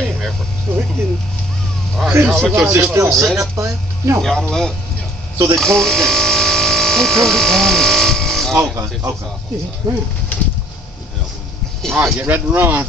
same effort. So it can, All right, Couldn't y'all, survive let's They're just still sitting up there? no, Throttle up. So they towed it down? they towed it down. Okay, Takes us okay. off on It side. ran. All right, get ready to run.